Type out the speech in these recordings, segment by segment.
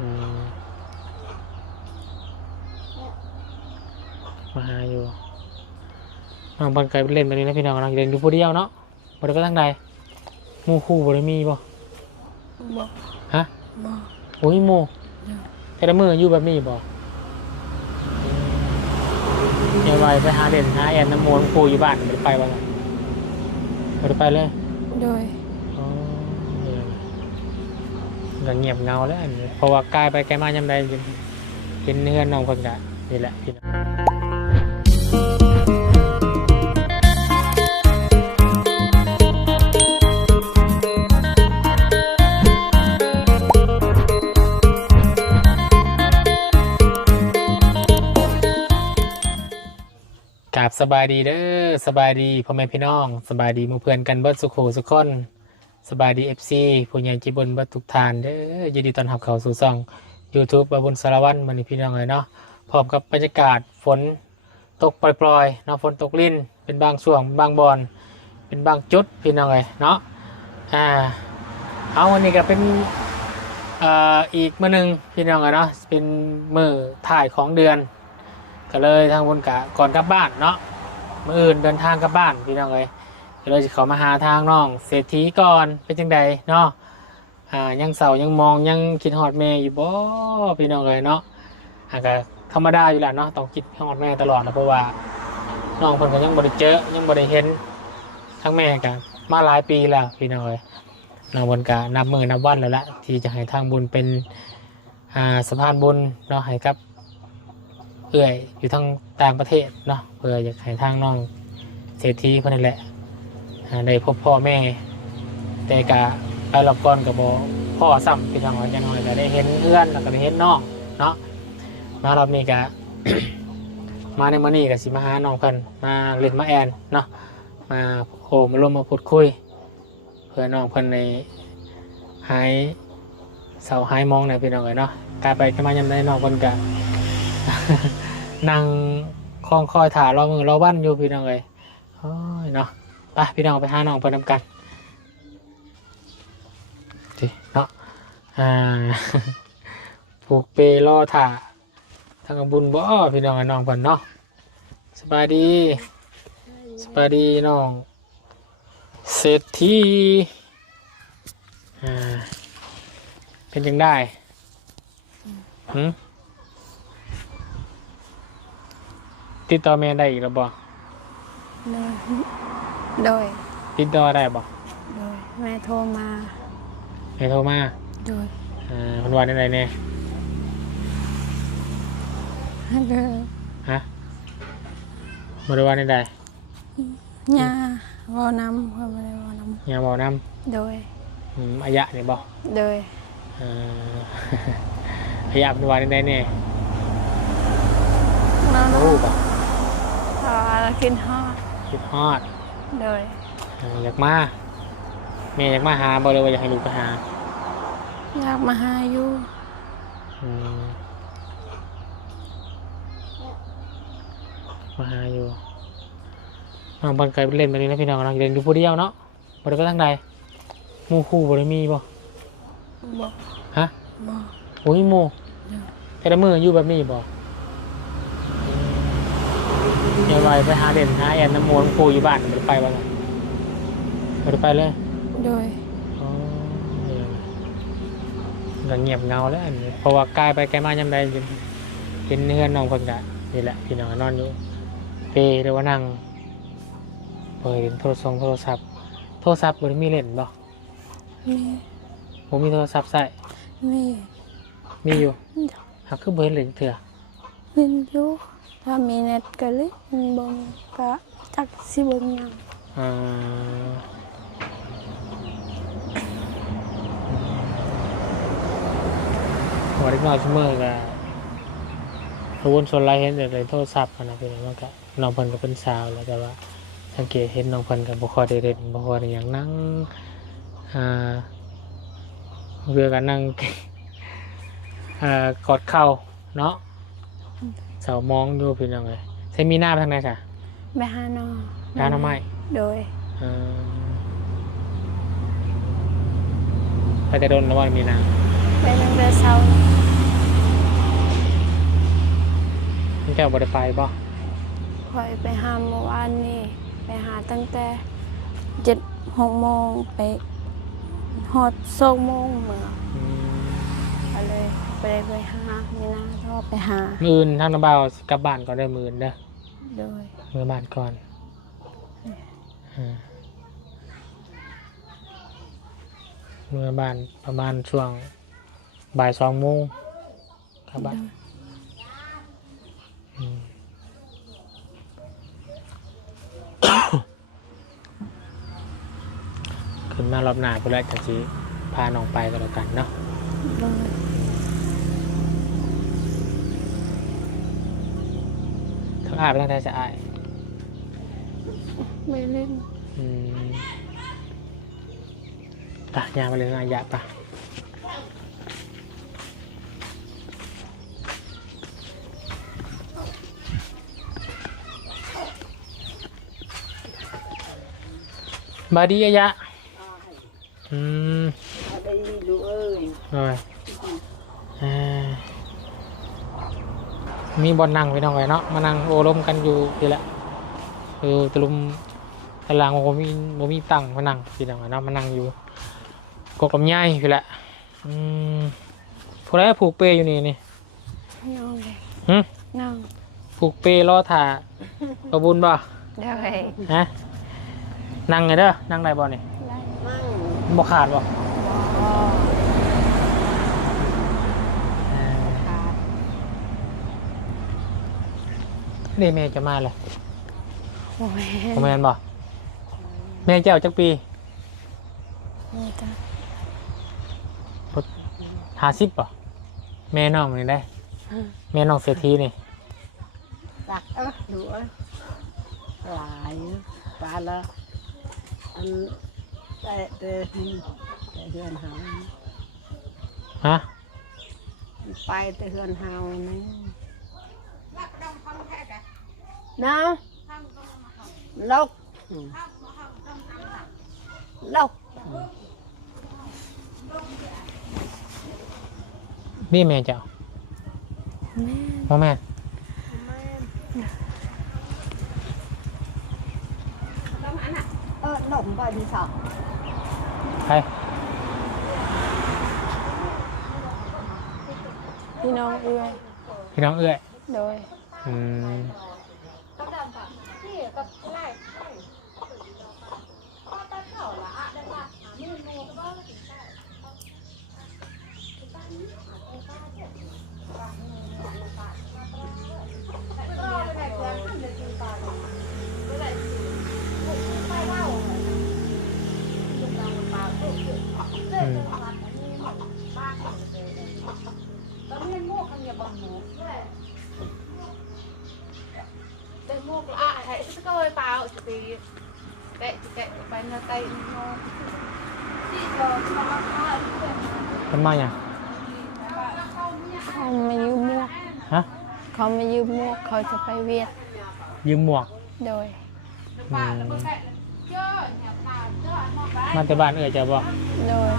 อืมมาหาอยู่น้องบอลไกลเล่นมานี่นะพี่น้องเราเล่นอยู่ผู้เดียวเนาะบ่ได้ไปทางใดหมู่คู่บ่ได้มีบ่บ่ฮะบ่โอ้ยหมู่แต่ละมื้ออยู่แบบนี้บ่เดี๋ยวไว้ไปหาเด่นหาแอนน้ำมนต์ครูอยู่บ้านบ่ได้ไปบ่ล่ะบ่ได้ไปเลยโดยอ๋อก็เงียบเงาแล้วอันนี้เพราะว่ากายไปไกลมายามใดเห็นเฮือนน้องเพิ่นก็นี่แหละพี่น้องกราบสบายดีเด้อสบายดีพ่อแม่พี่น้องสบายดีหมู่เพื่อนกันเบิดสุขสุขคนสบายดี FC ผู้ใหญ่ใจบุญเบิดทุกท่านเด้อยินดีต้อนรับเข้าสู่ช่อง YouTube บาบุญสารวัตรมื้อนี้พี่น้องเลยเนาะพร้อมกับบรรยากาศฝนตกปล่อยๆเนาะฝนตกลิ่นเป็นบางช่วงบางบอนเป็นบางจุดพี่น้องเลยเนาะเอาวันนี้ก็เป็นอีกมื้อนึงพี่น้องเลยเนาะเป็นมื้อถ่ายของเดือนก็เลยทางบนกะก่อนกลับบ้านเนาะมื้ออื่นเดินทางกลับบ้านพี่น้องเลยก็เลยจะเข้ามาหาทางน้องเศรษฐีก่อนเป็นจังใดเนาะยังเศร้ายังมองยังคิดฮอดแม่อยู่บ่พี่น้องเลยเนาะก็ธรรมดาอยู่แหละเนาะต้องคิดฮอดแม่ตลอดนะเพราะว่าน้องเพิ่นก็ยังบ่ได้เจอยังบ่ได้เห็นทั้งแม่กันมาหลายปีแล้วพี่น้องเลยน้องบนกะนับมื้อนับวันแล้วละที่จะให้ทางบุญเป็นสะพานบุญเนาะให้กับเอื้อยอยู่ทางต่างประเทศเนาะเพื่ออยากให้ทางน้องเศรษฐีเพิ่นนั่นแหละได้พบพ่อแม่แต่กะไปรอบก่อนกับพ่อซ้ำพี่น้องว่าจะน้อยก็ได้เห็นเพื่อนแล้วก็ได้เห็นน้องเนาะมารอบนี้ก็ มาในมื้อนี้ก็สิมาหาน้องเพิ่นมาเล่นมาแอนเนาะมามาร่วมมาพูดคุยเพื่อน้องเพิ่นในหายเศร้าหายมองในพี่น้องเลยเนาะกลายไปก็มายามใดน้องเพิ่นก็ นั่งคอยถ่ารอมือรอวันอยู่พี่น้องเลยโอ้ยเนาะไปพี่น้องไปหาน้องเพิ่นนำกันเนาะผูกเปรอถ่าทางบุญบ่พี่น้องน้องเพิ่นเนาะสบายดีสบายดีน้องเศรษฐีเป็นยังได้ติดต่อแม่ได้อีกแล้วบ่โดยติดต่อได้บ่โดยแม่โทรมาแม่โทรมาโดยเพิ่นว่าได้ไดแน่ฮะบ่ได้ว่าได้ใดย่าเว้านำเพิ่นบ่ได้เว้านำย่าเว้านำโดยอายะนี่บ่โดยอายะเพิ่นว่าได้ใดแน่น้องรู้บ่คิดฮอดโดยอยากมาแม่อยากมาหาบ่เลยว่าอยากให้ลูกไปหาอยากมาหาอยู่มาหาอยู่น้องบอลไกลเล่นมานี่นะพี่น้องเราเล่นอยู่ผู้เดียวเนาะบ่ได้ไปทางใดหมู่คู่บ่ได้มีบ่ฮะบ่โอ้ยหมู่แต่ละมื้ออยู่แบบนี้บ่เดี๋ยวไว้ไปหาเด่นหาแอนน้ำมนต์ครูอยู่บ้านบ่ได้ไปบ่ล่ะบ่ได้ไปเลยโดยอ๋อก็เงียบเงาแล้วอันนี้เพราะว่ากายไปไกลมายามใดเห็นเฮือนน้องเพิ่นก็นี่แหละพี่น้องนอนอยู่เปหรือว่านั่งเปิดโทรศัพท์บ่ได้มีเล่นบ่บ่มีโทรศัพท์ใช้มีอยู่หากคือบ่เห็นเล่นเถื่อมีอยู่ถ้ามีเน็ตก็เลยบ่ก็จักสิเบิ่งหยังหัวเล็กน้อยชั่วโมงก็ขบวนโซนไลท์เห็นแต่โทรศัพท์นะพี่น้องมันก็น้องเพิ่นก็เป็นสาวแล้วแต่ว่าสังเกตเห็นน้องเพิ่นก็บ่ค่อยได้เล่นบ่ค่อยได้หยังนั่งเรือกันนั่ง กอดเข่าเนาะเสามองดูพี่น้องเลยใช้มีหน้าทางไหนค่ะไปหาน้องไม้โดยไปแต่โดนแล้วว่ามีน้ำไปตั้งแต่เช้า แก้วบ่ได้ไปบ่ คอยไปหาเมื่อวานนี่ไปหาตั้งแต่7-6 โมงไปฮอด2 โมงเมื่อ อืม ก็เลยไปหามีนาชอบไปหา มื้ออื่นทางน้าบ่าวสิกลับบ้านก่อนได้อมื้ออื่นเด้อ โดย มื้อบ้านก่อนมื้อบ้านประมาณช่วงบ่าย2 โมงกลับบ้านอืม ขึ้นมารอบหน้าพุ่นแหละจังสิพาน้องไปก็แล้วกันเนาะ โดย ทั้งอ้ายไปทางใดจะอ้าย ไม่เล่น อืมปะยางมาเลยอายะปะบาดีอายะอืม ได้ดูเอ้ย หน่อยอ่ามีบอลนั่งไปน้องไว้เนาะมานั่งโอลมกันอยู่ทีละตะลุมตารางโมมีตังมานั่งทีละเนาะมานั่งอยู่กกลำไยทีละพวกนั้นผูกเปอยู่นี่นี่ น้องเลย หึ น้อง ผูกเปรอถ่าประบุญบ่ ได้ ฮะนั่งไงเด้อนั่งได้บ่นี่ ได้ มั่ง บ่ขาดบ่ ขาด นี่แม่จะมาเลย โอ้ย ผมแม่นบ่แม่เจ้าจักปี นี่จ้ะ 50บ่แม่น้องนี่ได้ แม่น้องเศรษฐีนี่ ตักดูเอ้ยหลายปลาละอันแต่เฮือนเฮา ฮะ ไปแต่เฮือนเฮานี่น้าลกลก นี่แม่เจ้า แม่ บ่แม่น หนมไปที่สอง ใคร พี่น้องเอื้อย พี่น้องเอื้อย โดย อืมมันมาอย่าง เขามายืมหมวก ฮะ เขามายืมหมวกเขาจะไปเวียด ยืมหมวก โดย มันแต่บ้านเอื้อยเจ้าบ่ โดย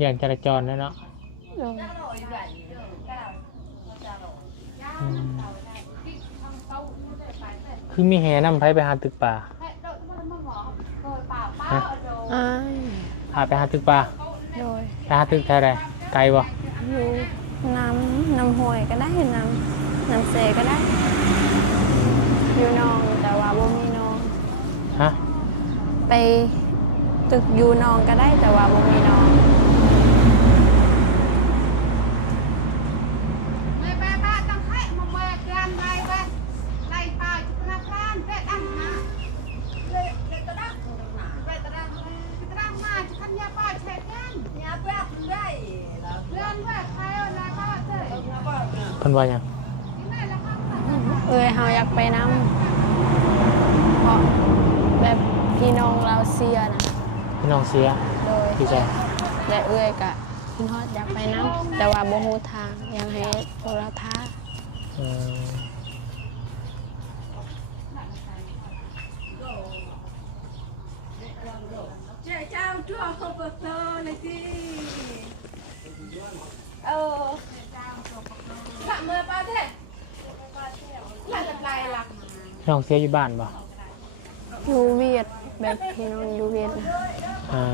อย่างจราจรนะเนาะ โดย คือมีแห่นำไผไปหาตึกป่าฮะ อ้าย พาไปหาตึกป่า โดย ไปหาตึกแถวใดไกลบ่ อยู่น้ำห้วยก็ได้น้ำเสก็ได้ อยู่นองแต่ว่าบ่มีนอง ฮะ ไปตึกอยู่นองก็ได้แต่ว่าบ่มีนอง เพิ่นว่าหยัง เอ้ยเฮาอยากไปน้ำเพราะ เสียนะ พี่น้องเสีย โดย พี่ใจ และเอื้อยกะคิดฮอดอยากไปน้ำแต่ว่าบ่ฮู้ทางอยากให้โทรทัศน์ เออ เจ้าชั่วเขาเปิดเผยเลยสิหลังมือป้าเท่หลังกับลายหลัง พี่น้องเสียอยู่บ้านบ่ อยู่เวียดแบบพี่น้องอยู่เวียดนะ อ่า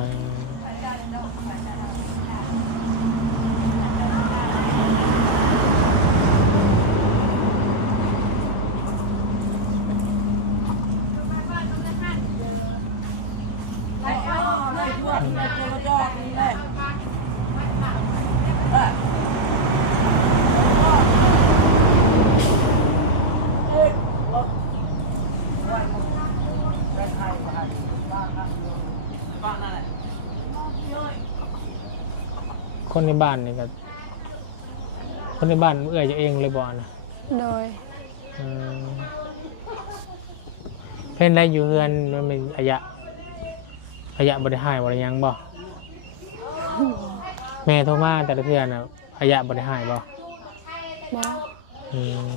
คนในบ้านนี่ก็คนในบ้านเอื้อยจะเองเลยบ่นะ โดย เออเพิ่นได้อยู่เฮือนมันเป็นระยะบ่ได้หายบ่ได้หยังบ่แม่โทรมาแต่ละเทื่อน่ะระยะบ่ได้หายบ่ บ่ อืม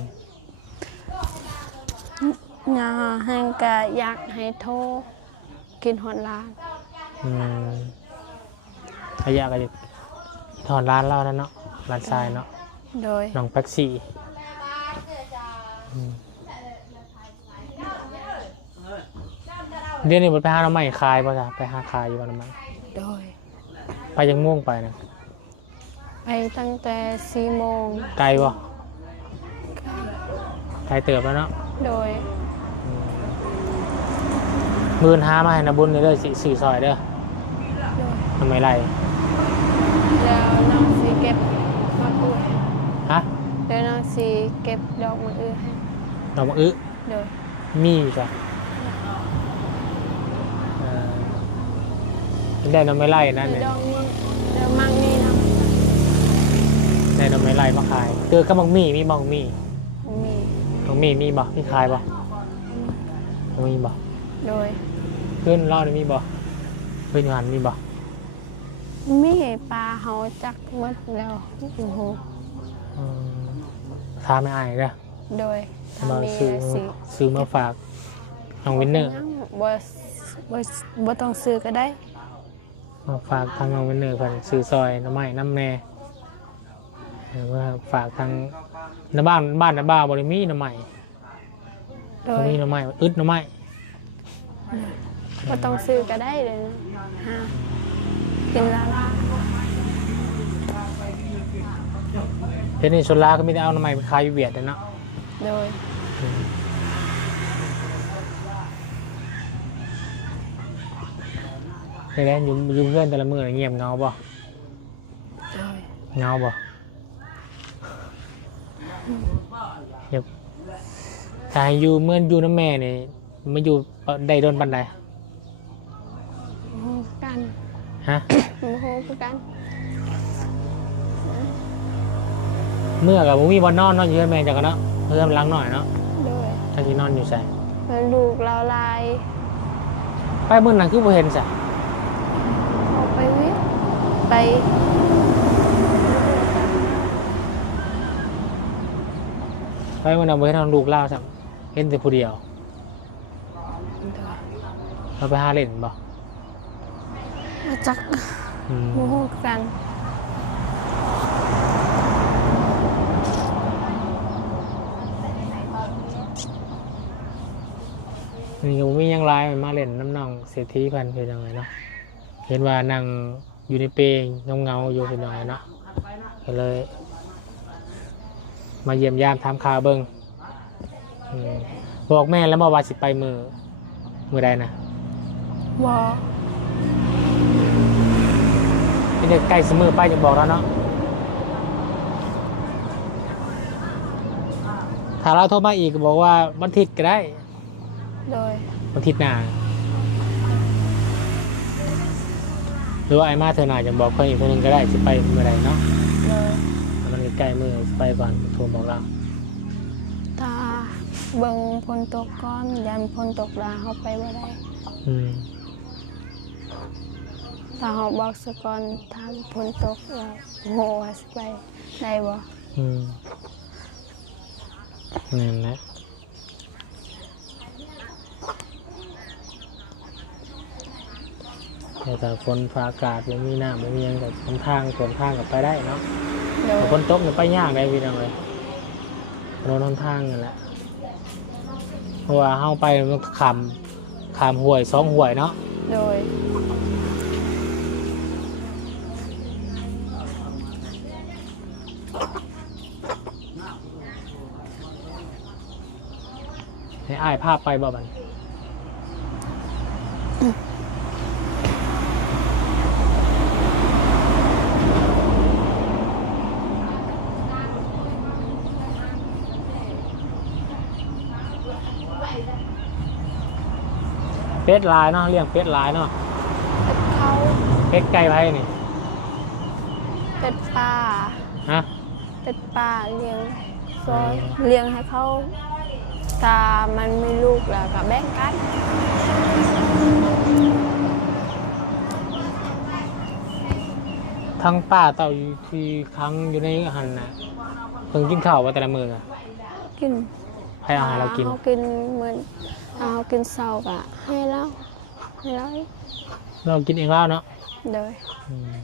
ยาแห้งกะอยากให้โทรกินฮอดร้าน อืมระยะก็จะถอนร้านเรานั่นเนาะร้านทรายเนาะ โดย น้องแป๊กซี่อืมเดี๋ยวนี้บ่ไปหาหน่อไม้ขายบ่จ้ะไปหาขายอยู่บ่หน่อไม้ โดย ไปยังม่วงไปนะ ไปตั้งแต่4 โมง ไกลบ่ไกลเติบแล้วเนาะ โดย มื่นหามาให้นะบุญเด้อสี่ซอยเด้อ โดย ทำไมไร แล้วน้องสีเก็บมะกรูดให้ ฮะ แล้วน้องสีเก็บดอกมะอื้อให้ ดอกมะอึ โดย มีจ้ะได้ดอกไม้ไล่นั่น มี เนี่ย ดอกนี้แล้วมังนี่นะ ได้ดอกไม้ไล่มาขายเจอกับบังมีมีบังมี มี บังมีมีบ่มีขายบ่มีบ่ โดย เพื่อนเล่าได้มีบ่เพื่อนอยู่หันมีบ่ มีปลาเฮาจักหมดแล้วโอ้โห อืมทาไม่อายเด้อ โดย มา มี ซื้อมาฝากน้องวินเนอร์ บ่ต้องซื้อก็ได้ มาฝากทางน้องวินเนอร์ก่อนซื้อซอยน้ำไม้น้ำแน่หรือว่าฝากทางในบ้านในบ้านบริมีน้ำไม้ โดย มีน้ำไม้อึดน้ำไม้ บ่ต้องซื้อก็ได้เลยนะฮะกินแล้ว เดี๋ยวนี้ชนลาก็มีแต่เอาน้ำไม้ไปขายอยู่เวียดเนาะ โดย ในแดนอยู่เพื่อนแต่ละมือเงียบเงาบ่ โดย เงาบ่เงียบถ้าอยู่เมื่ออยู่น้ำแม่นี่มาอยู่ได้โดนปันใด โอ้กัน ฮะ โอ้โหคือกัน เมื่อกับมีบอลนอนอยู่เพื่อนแม่จังกันเนาะเพื่อนล้างหน่อยเนาะ โดย ถ้าที่นอนอยู่ใส่ แล้วลูกเราลาย ไปเมื่อนั้นคือบ่เห็นใส่ ออกไปวิทย์ไป ไปเมื่อนั้นบ่เห็นทางลูกเล่าใส่เห็นแต่ผู้เดียว โดย เราไปหาเล่นบ่ มาจัก อืม โอ้โหคือกัน นี่ก็บ่มีหยังไลน์มาเล่นน้ำน้องเศรษฐีเพิ่นคือจังไงเนาะเห็นว่านั่งอยู่ในเปลงเงาๆอยู่คือจังไงเนาะก็เลย มาเยี่ยมยามถามข่าวเบิ่งอืมบอกแม่แล้วมาว่าสิไปมือใดนะ วอ นี่เด็กใกล้เสมอไปจะบอกแล้วเนาะถ้าเราโทรมาอีกก็บอกว่าวันอาทิตย์ก็ได้ โดย วันอาทิตย์หน้าหรือว่าไอ้มาเธอหน้าจะบอกเพิ่นอีกคนนึงก็ได้สิไปเมื่อใดเนาะ โดย ถ้ามันใกล้มือสิไปก่อนโทรบอกเรา ถ้าเบิ่งพลตกก้อนยันพลตกลาเข้าไปบ่ได้ อืม ถ้าเฮาบอกซะก่อนถ้าฝนตกว่าโหว่าสิไปได้บ่ นั่นแหละแต่ถ้าฝนฟ้าอากาศไม่มีน้ำไม่มีหยังกับทางสวนทางกับไปได้เนาะ โดย แต่ฝนตกเนี่ยไปยากได้พี่น้องเลยถนนหนทางนั่นแหละเพราะว่าเฮาไปมันขามห้วย2 ห้วยเนาะ โดย ให้อ้ายภาพไปบ่บัดเป็ดลายเนาะเลี้ยงเป็ดลายเนาะ เป็ดเขา เป็ดไก่ไผ่นี่ เป็ดป่า ฮะ เป็ดป่าเลี้ยงซอยเลี้ยงให้เขาถ้ามันมีลูกแล้วก็แบ่งกัน ทั้งป้าเต่าอยู่ที่ค้างอยู่ในหันน่ะเพิ่งกินข้าวว่าแต่ละมื้ออะ กิน ให้อาหารเรากิน เฮากินเหมือนถ้าเฮากินเช้าก็ให้เราอีก เรากินเองแล้วเนาะ โดย อืม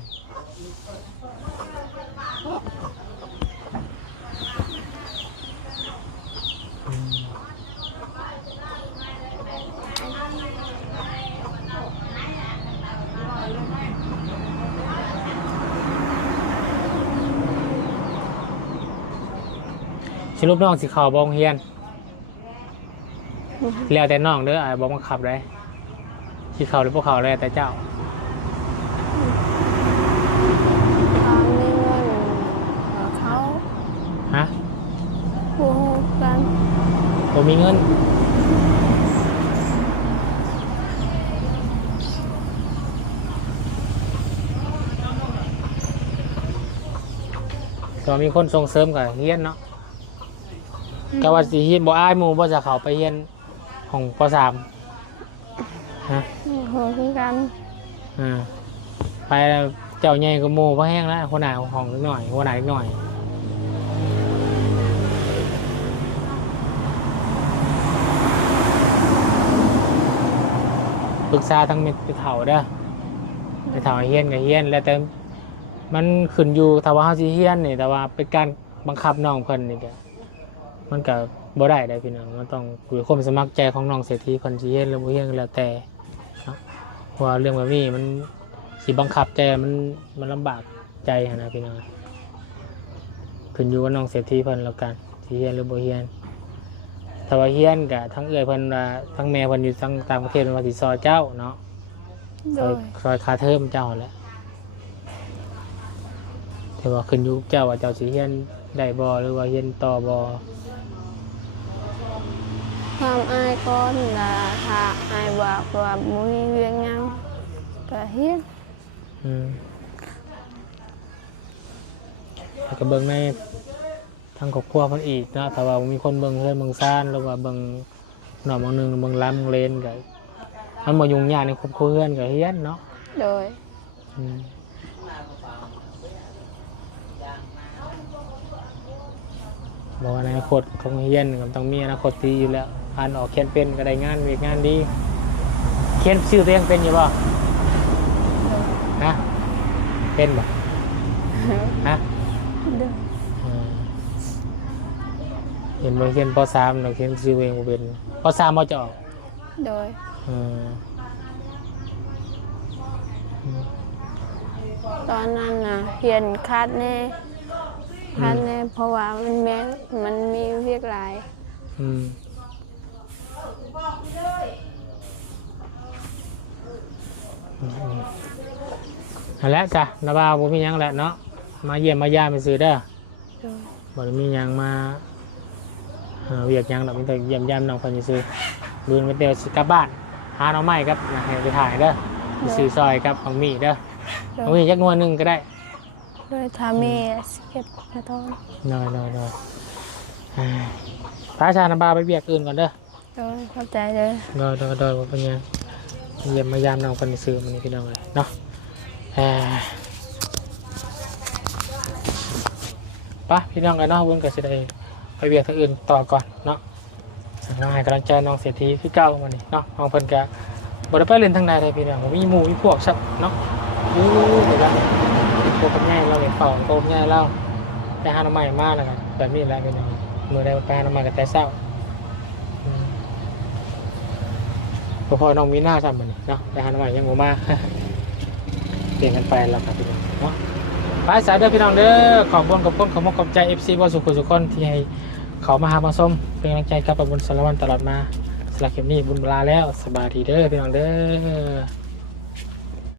สรุปน้องสิเข้าบ่โรงเรียน แล้วแต่น้องเด้ออ้ายบ่บังคับได้สิเข้าหรือบ่เข้าแล้วแต่เจ้า ถ้ามีเงินเขา ฮะ ฮู้กัน บ่มีเงินก็มีคนส่งเสริมก็เรียนเนาะก็ว่าสิเรียนบ่อายหมู่บ่จะเข้าไปเรียนของป .3 ฮะ ฮู้คือกัน ไปแล้วเจ้าใหญ่ก็หมู่บ่แห้งแล้วหัวหน้าของเล็กน้อยหัวหน้าเล็กน้อยปรึกษาทั้งเม็ดไปเฒ่าเด้อไปเฒ่าให้เฮียนก็เฮียนแล้วแต่มันขึ้นอยู่ถ้าว่าเฮาสิเฮียนนี่แต่ว่าเป็นการบังคับน้องเพิ่นนี่ก็มันก็บ่ได้เด้อพี่น้องมันต้องอยู่ความสมัครใจของน้องเศรษฐีเพิ่นสิเฮียนหรือบ่เฮียนก็แล้วแต่เนาะเพราะว่าเรื่องแบบนี้มันสิบังคับใจมันลำบากใจหั้นนะพี่น้องขึ้นอยู่กับน้องเศรษฐีเพิ่นแล้วกันสิเฮียนหรือบ่เฮียนถ้าว่าเฮียนก็ทั้งเอื้อยเพิ่นว่าทั้งแม่เพิ่นอยู่ทั้งต่างประเทศเพิ่นว่าสิซอยเจ้าเนาะ โดย ซอยค่าเทอมเจ้าแหละแต่ว่าขึ้นอยู่กับเจ้าว่าเจ้าสิเฮียนได้บ่หรือว่าเฮียนต่อบ่ ความอายก่อนล่ะถ้าอายบอกว่าบ่มีเวียงหยังก็เฮ็ด แล้วก็เบิ่งในทางครอบครัวเพิ่นอีกเนาะถ้าว่ามีคนเบิ่งเฮือนเบิ่งซ่านหรือว่าเบิ่งหน่อบางหนึงเบิ่งล้ำเลนก็มันบ่ยุ่งยากในครอบครัวเฮือนก็เฮียนเนาะ โดย บอกว่าอนาคตของเฮียนก็ต้องมีอนาคตดีอยู่แล้วอ่านออกเขียนเป็นก็ได้งานเวียกงานดีเขียนชื่อตัวเองเป็นอยู่บ่ฮะเป็นบ่ฮะ โดย เห็นบ่เขียนป .3 เราเขียนชื่อตัวเองบ่เป็นป .3 บ่จะออก โดย ตอนนั้นน่ะเรียนคาดแน่เพราะว่ามันมีเวียกหลาย นั่นแหละจ้ะนาบ่าวบ่มีหยังแหละเนาะมาเยี่ยมมายามไปซื้อเด้อ โดย บ่ได้มีหยังมาเวียกหยังดอกมีแต่เยี่ยมยามน้องเพิ่นซื่อๆมื้อนี้เดี๋ยวสิกลับบ้านหาหน่อไม้ครับนะให้ไปถ่ายเด้อไปซื้อซอยกับของมีเด้อของมีจักหน่วยหนึงก็ได้ โดยถ้ามีสเก็ตมาทอน น้อยพระอาจารย์นาบ่าวไปเวียกอื่นก่อนเด้อ โดยเข้าใจเลย บ่เป็นหยังเยี่ยมมายามน้องเพิ่นซื่อมื้อนี้พี่น้องเอ้ยเนาะ ปะพี่น้องกันเนาะวุ้นก็สิได้ไปเวียกทางอื่นต่อก่อนเนาะน้องให้กำลังใจน้องเสียทีคือเก่าวันนี้เนาะน้องเพิ่นก็บ่ได้ไปเล่นทางใดเลยพี่น้องบ่มีหมู่มีพวกซับเนาะอยู่นี่ล่ะโตกับแม่เราเลยเป่าโตกับแม่เราไปหาหน่อไม้มาแล้วกันแบบนี้แหละพี่น้องมื้อใดไปหาหน่อไม้ก็แต่เช้าพอน้องมีหน้าซ้ำบัดนี้เนาะไปหาหน่อไม้ยังบ่มาเปลี่ยนกันไปแล้วครับพี่น้องเนาะไปสายเด้อพี่น้องเด้อขอบคุณขอบใจ FC บ่สุขสุขคนที่ให้เขามาหามาส้มเป็นกำลังใจกับบุญสารวันตลอดมาสำหรับคลิปนี้บุญลาแล้วสบายดีเด้อพี่น้องเด้อ